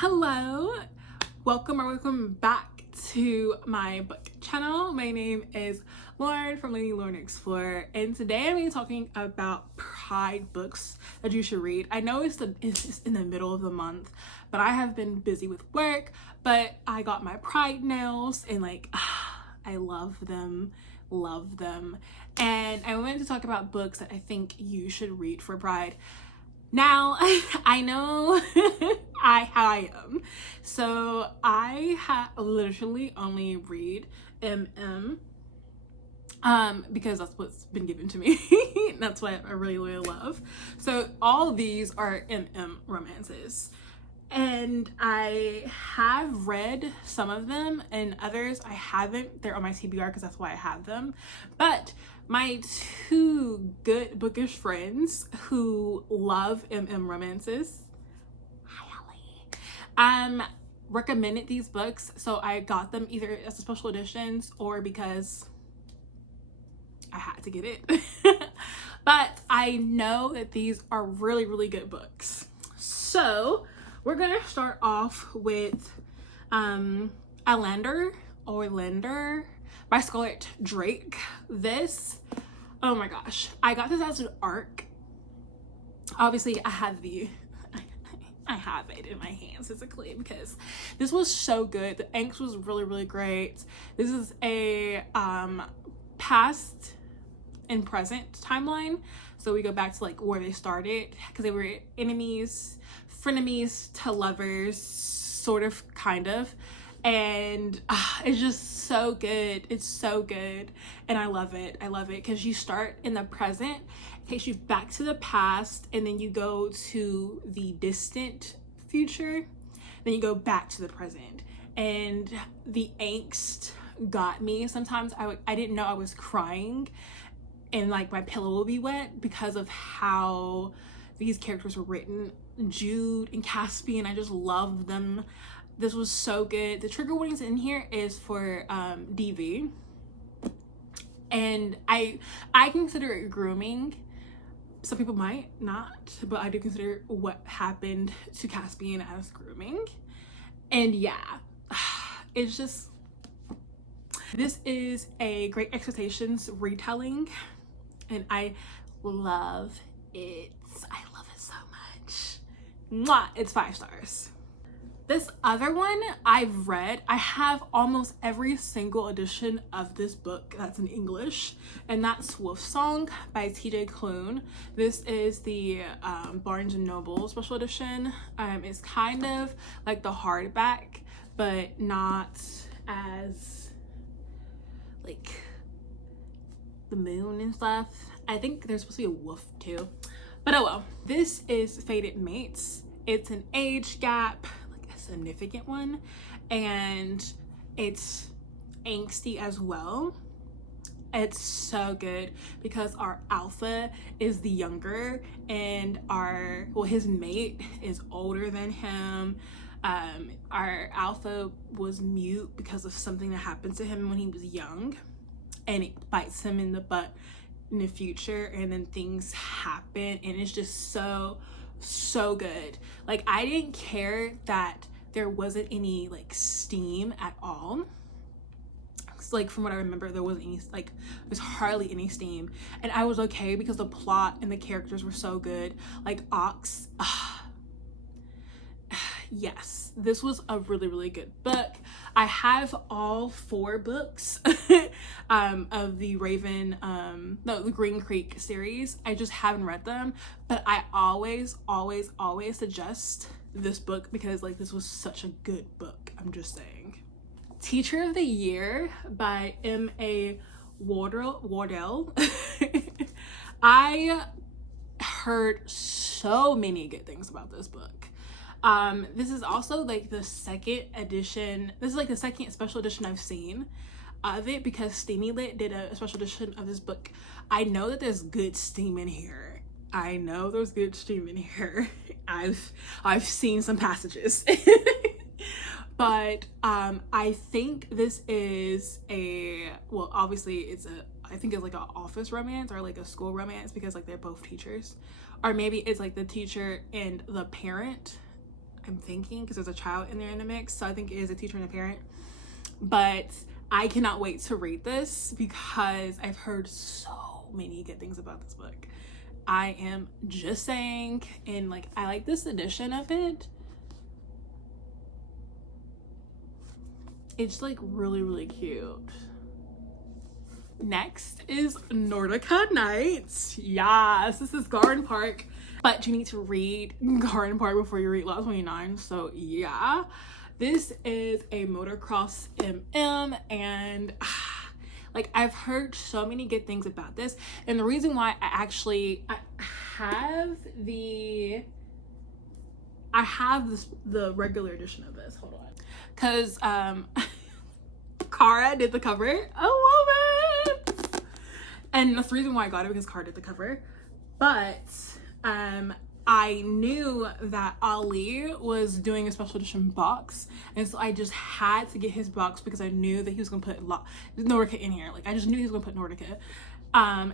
Hello, welcome back to my book channel. My name is Lauren from Lady Lauren Explorer, and today I'm going to be talking about Pride books that you should read. I know it's in the middle of the month, but I have been busy with work, but I got my Pride nails and I love them. And I wanted to talk about books that I think you should read for Pride. Now, I know how I am. So I literally only read MM because that's what's been given to me. That's what I really love. So all of these are MM romances. And I have read some of them and others I haven't. They're on my TBR because that's why I have them. But my two good bookish friends who love MM romances, recommended these books. So I got them either as special editions or because I had to get it. But I know that these are really good books. So we're gonna start off with Outlander by Scarlett Drake. This, oh my gosh, I got this as an ARC. Obviously I have it in my hands physically because this was so good. The inks was really great. This is a past and present timeline, so we go back to like where they started because they were frenemies to lovers, sort of, kind of, and it's just so good. It's so good and I love it because you start in the present, it takes you back to the past, and then you go to the distant future, then you go back to the present, and the angst got me. Sometimes I didn't know I was crying and like my pillow will be wet because of how these characters were written. Jude and Caspian, I just love them. This was so good. The trigger warnings in here is for DV, and I consider it grooming. Some people might not, but I do consider what happened to Caspian as grooming. And yeah, it's just, this is a Great Expectations retelling and I love it. I love it so much. Mwah! It's 5 stars. This other one I've read. I have almost every single edition of this book that's in English, and that's Wolf Song by TJ Klune. This is the Barnes & Noble special edition. It's kind of like the hardback, but not as like the moon and stuff. I think there's supposed to be a wolf too, but oh well. This is Fated Mates. It's an age gap, significant one, and it's angsty as well. It's so good because our alpha is the younger and his mate is older than him. Our alpha was mute because of something that happened to him when he was young, and it bites him in the butt in the future, and then things happen, and it's just so good. Like, I didn't care that there wasn't any like steam at all. Like, from what I remember, there wasn't any, like, there's hardly any steam, and I was okay because the plot and the characters were so good. Like Ox, yes, this was a really good book. I have all 4 books of the the Green Creek series. I just haven't read them, but I always suggest this book because like this was such a good book. I'm just saying. Teacher of the Year by M.A. Wardell. I heard so many good things about this book. This is also like the second edition. This is like the second special edition I've seen of it because Steamy Lit did a special edition of this book. I know that there's good steam in here. I've seen some passages. But I think this is obviously I think it's like an office romance or like a school romance because like they're both teachers, or maybe it's like the teacher and the parent. I'm thinking, because there's a child in there in the mix, so I think it is a teacher and a parent. But I cannot wait to read this because I've heard so many good things about this book. I am just saying, and like, I like this edition of it. It's like really, really cute. Next is Nordica Nights. Yes, this is Garden Park, but you need to read Garden Park before you read Lot 29. So yeah, this is a motocross MM, and like, I've heard so many good things about this. And the reason why I have the regular edition of this. Hold on. Because Cara did the cover. I love it. And that's the reason why I got it, because Cara did the cover. But I knew that Ali was doing a special edition box, and so I just had to get his box because I knew that he was gonna put Nordica in here. Like, I just knew he was gonna put Nordica.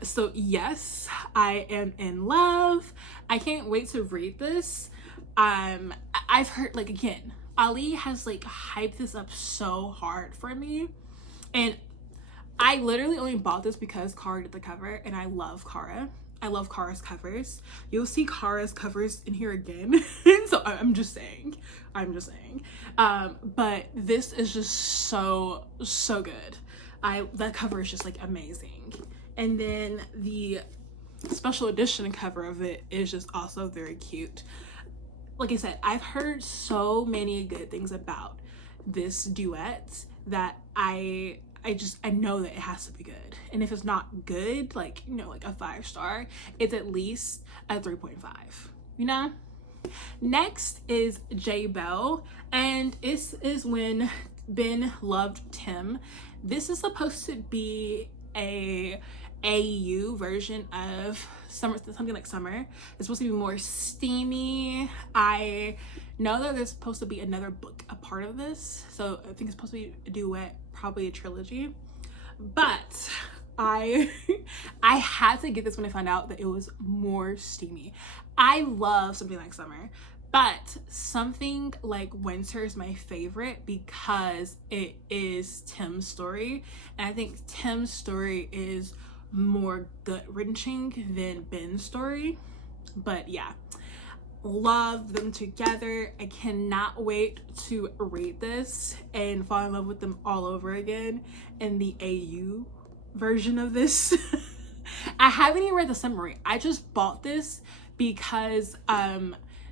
So yes, I am in love. I can't wait to read this. I've heard, like, again, Ali has like hyped this up so hard for me, and I literally only bought this because Cara did the cover, and I love Cara. I love Cara's covers. You'll see Cara's covers in here again. So I'm just saying. But this is just so good. That cover is just like amazing. And then the special edition cover of it is just also very cute. Like I said, I've heard so many good things about this duet that I know that it has to be good. And if it's not good, like, you know, like a 5-star, it's at least a 3.5, you know? Next is J Bell, and this is When Ben Loved Tim. This is supposed to be a AU version of something like Summer. It's supposed to be more steamy. I know that there's supposed to be another book a part of this, so I think it's supposed to be a duet, probably a trilogy. But I had to get this when I found out that it was more steamy. I love Something Like Summer, but Something Like Winter is my favorite because it is Tim's story, and I think Tim's story is more gut-wrenching than Ben's story. But yeah, love them together. I cannot wait to read this and fall in love with them all over again in the AU version of this. I haven't even read the summary. I just bought this because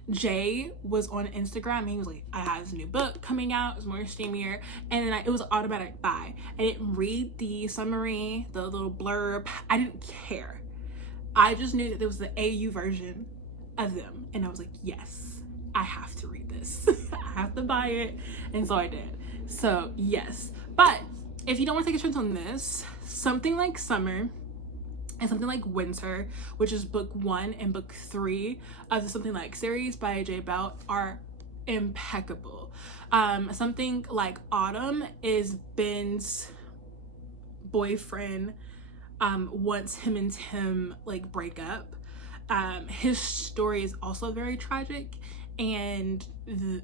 Jay was on Instagram and he was like, I have this new book coming out, it's more steamier, and then it was an automatic buy. I didn't read the summary, the little blurb. I didn't care. I just knew that there was the AU version of them, and I was like, yes, I have to read this. I have to buy it, and so I did. So yes, but if you don't want to take a chance on this, Something Like Summer and Something Like Winter, which is book 1 and book 3 of the Something Like series by J Bell, are impeccable. Something Like Autumn is Ben's boyfriend once him and Tim like break up. His story is also very tragic, and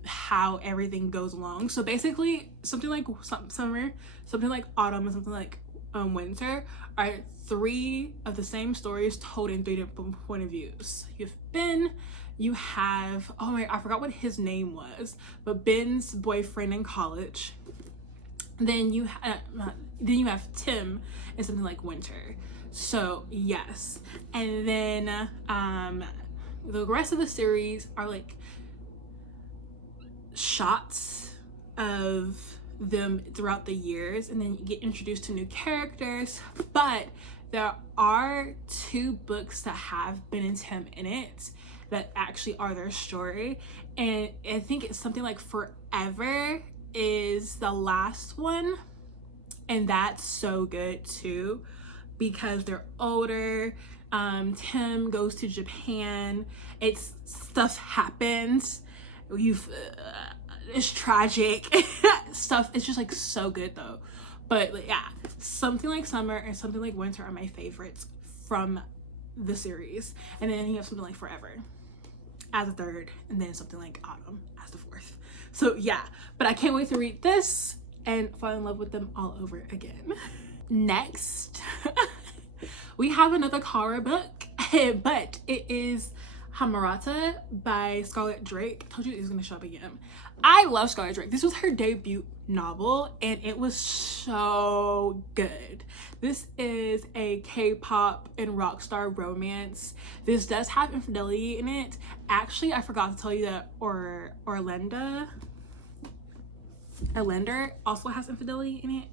how everything goes along. So basically, Something Like Summer, Something Like Autumn, and Something Like Winter are 3 of the same stories told in 3 different point of views. You have Ben, you have, oh my, I forgot what his name was, but Ben's boyfriend in college. Then you have Tim and Something Like Winter. So yes, and then the rest of the series are like shots of them throughout the years, and then you get introduced to new characters. But there are 2 books that have Ben and Tim in it that actually are their story, and I think it's Something Like Forever is the last one, and that's so good too because they're older. Tim goes to Japan. Stuff happens. It's tragic stuff. It's just like so good though. But like, yeah, Something Like Summer and Something Like Winter are my favorites from the series, and then you have Something Like Forever. as a third, and then something like autumn as the fourth. So yeah, but I can't wait to read this and fall in love with them all over again. Next, we have another Kara book, but it is Hamarata by Scarlett Drake. I told you it was gonna show up again. I love Scarlett Drake. This was her debut novel and it was so good. This is a K-pop and rock star romance. This does have infidelity in it. Actually, I forgot to tell you that Orlando also has infidelity in it.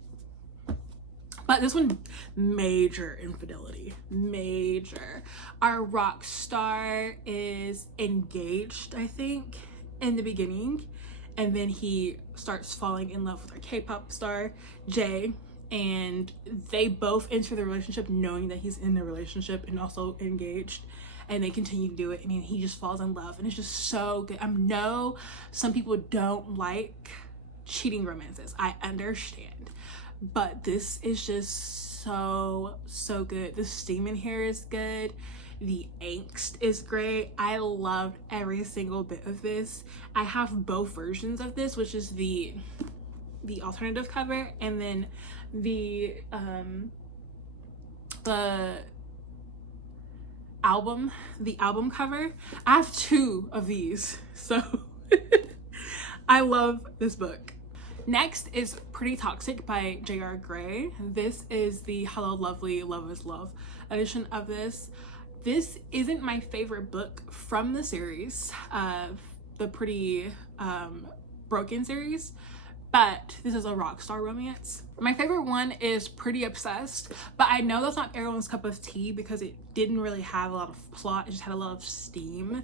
But this one, major infidelity, major. Our rock star is engaged, I think, in the beginning. And then he starts falling in love with our K-pop star, Jay. And they both enter the relationship knowing that he's in the relationship and also engaged. And they continue to do it. I mean, he just falls in love. And it's just so good. I know some people don't like cheating romances. I understand. But this is just so good. The steam in here is good. The angst is great. I loved every single bit of this. I have both versions of this, which is the alternative cover and then the album cover. I have two of these, so I love this book. Next is Pretty Toxic by J.R. Gray. This is the Hello Lovely Love is Love edition of this. This isn't my favorite book from the series, the Pretty Broken series, but this is a rock star romance. My favorite one is Pretty Obsessed, but I know that's not everyone's cup of tea because it didn't really have a lot of plot. It just had a lot of steam.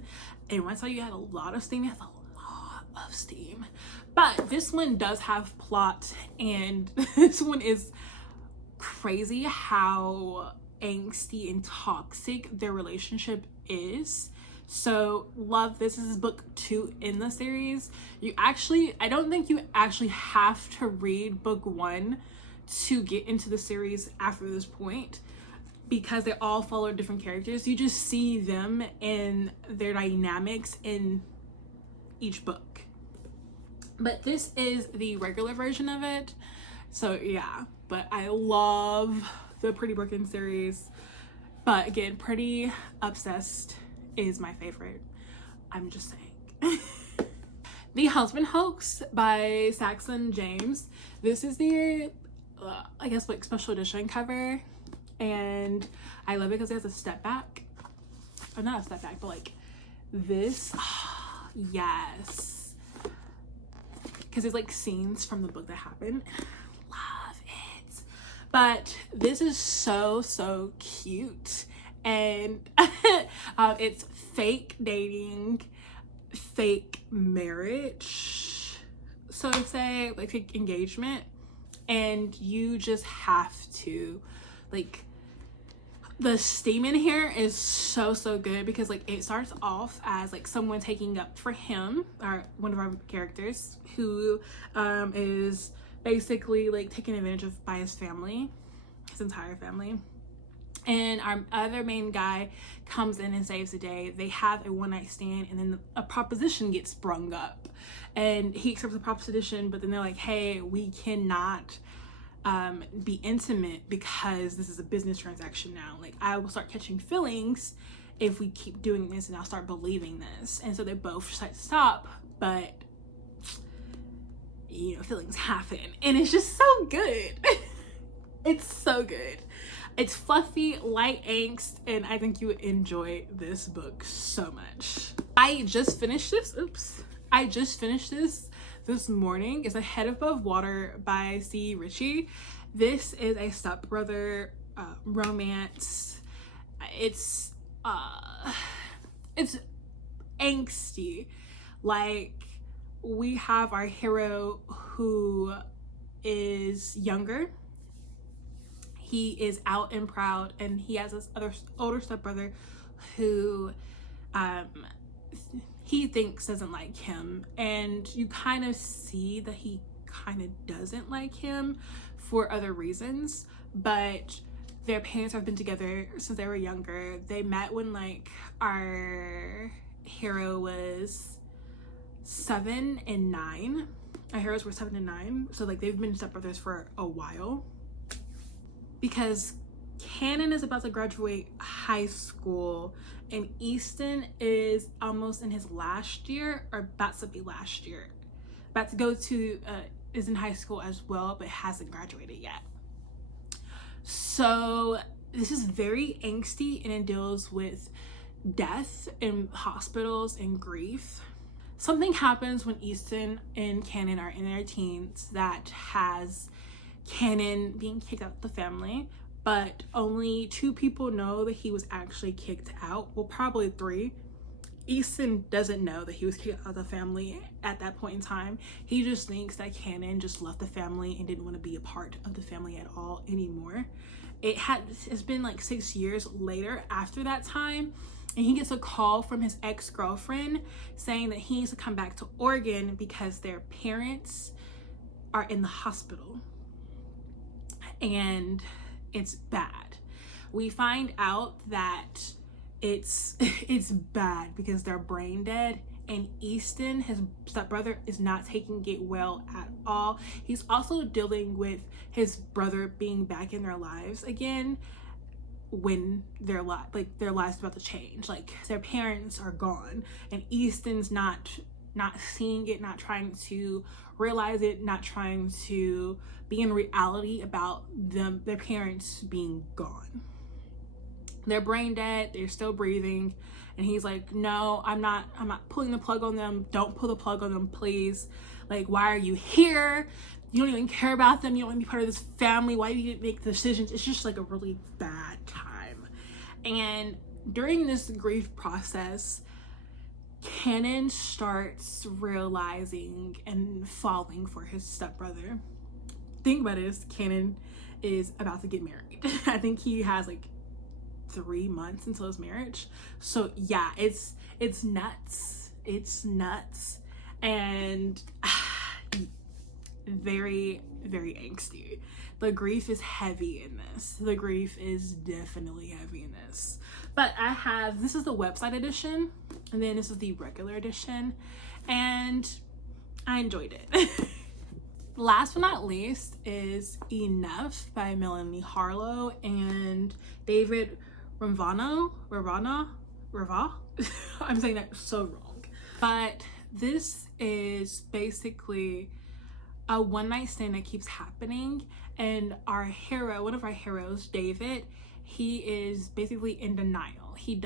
And when I tell you it had a lot of steam, it has a lot of steam. But this one does have plot, and this one is crazy how angsty and toxic their relationship is. So love this. This is book 2 in the series. I don't think you actually have to read book 1 to get into the series after this point, because they all follow different characters. You just see them and their dynamics in each book. But this is the regular version of it. So yeah, but I love the Pretty Broken series. But again, Pretty Obsessed is my favorite. I'm just saying. The Husband Hoax by Saxon James. This is the, I guess, like special edition cover. And I love it because it has a step back. Or not a step back, but like this. Oh, yes. Because there's like scenes from the book that happen. Love it. But this is so cute. And it's fake dating, fake marriage, so to say, like fake engagement. And you just have to, like, the steam in here is so good because like it starts off as like someone taking up for him, or one of our characters, who is basically like taken advantage of by his family, his entire family. And our other main guy comes in and saves the day. They have a one-night stand, and then a proposition gets sprung up, and he accepts the proposition, but then they're like, hey, we cannot be intimate because this is a business transaction now. Like, I will start catching feelings if we keep doing this, and I'll start believing this. And so they both decide to stop, but you know, feelings happen, and it's just so good. It's so good. It's fluffy, light angst, and I think you would enjoy this book so much. I just finished this this morning. It's A Head Above Water by C. Ritchie. This is a stepbrother romance. It's angsty. Like, we have our hero who is younger. He is out and proud, and he has this other older stepbrother who he thinks doesn't like him, and you kind of see that he kind of doesn't like him for other reasons. But their parents have been together since they were younger. They met when like our hero was 7 and 9. Our heroes were 7 and 9, so like they've been stepbrothers for a while. Because Cannon is about to graduate high school and Easton is almost in his last year, or about to be last year. About to go to, is in high school as well, but hasn't graduated yet. So this is very angsty and it deals with death in hospitals and grief. Something happens when Easton and Cannon are in their teens that has Cannon being kicked out of the family, but only 2 people know that he was actually kicked out. Well, probably 3. Easton doesn't know that he was kicked out of the family at that point in time. He just thinks that Cannon just left the family and didn't want to be a part of the family at all anymore. It's been like 6 years later after that time, and he gets a call from his ex-girlfriend saying that he needs to come back to Oregon because their parents are in the hospital. And it's bad. We find out that it's bad because they're brain dead, and Easton, his stepbrother, is not taking it well at all. He's also dealing with his brother being back in their lives again when their lives about to change. Like, their parents are gone and Easton's not seeing it, not trying to realize it, not trying to be in reality about their parents being gone. They're brain dead, they're still breathing, and he's like, no, I'm not pulling the plug on them. Don't pull the plug on them, please. Like, why are you here? You don't even care about them. You don't want to be part of this family. Why do you make decisions? It's just like a really bad time. And during this grief process, Cannon starts realizing and falling for his stepbrother. Think about it, Cannon is about to get married. I think he has like 3 months until his marriage. So yeah, it's nuts. It's nuts. And very, very angsty. The grief is heavy in this. The grief is definitely heavy in this. But this is the website edition, and then this is the regular edition, and I enjoyed it. Last but not least is Enough by Melanie Harlow and David Ravana. I'm saying that so wrong. But this is basically a one-night stand that keeps happening, and our hero, one of our heroes, David, he is basically in denial. He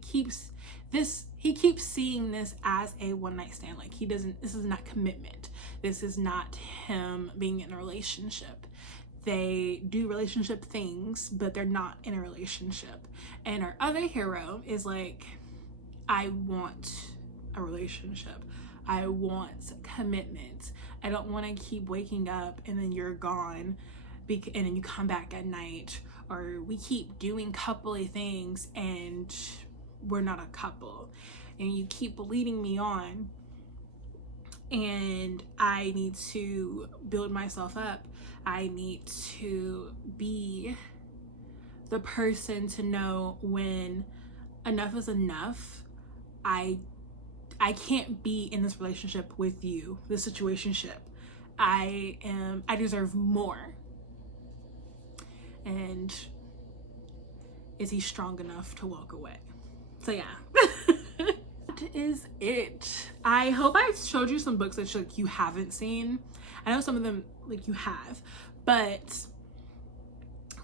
keeps seeing this as a one-night stand. Like, this is not commitment. This is not him being in a relationship. They do relationship things, but they're not in a relationship. And our other hero is like, I want a relationship. I want commitment. I don't want to keep waking up and then you're gone and then you come back at night, or we keep doing coupley things and we're not a couple, and you keep leading me on, and I need to build myself up. I need to be the person to know when enough is enough. I can't be in this relationship with you, this situationship. I deserve more. And is he strong enough to walk away? So yeah. That is it. I hope I showed you some books that you haven't seen. I know some of them you have, but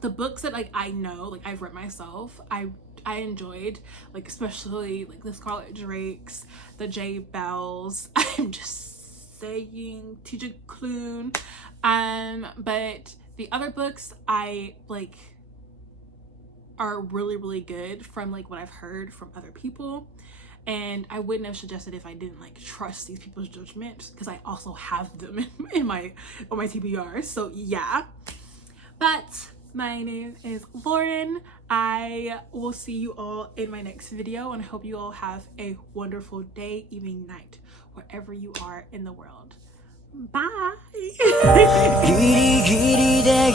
the books that I know, I've read myself, I enjoyed, especially the Scarlet Drakes, the J Bells. I'm just saying, TJ Klune. But the other books I are really, really good from what I've heard from other people. And I wouldn't have suggested if I didn't trust these people's judgment, because I also have them on my TBR. So yeah. But my name is Lauren. I will see you all in my next video, and I hope you all have a wonderful day, evening, night, wherever you are in the world. Bye. ギリギリでい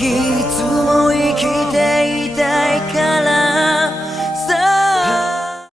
つも生きていたいから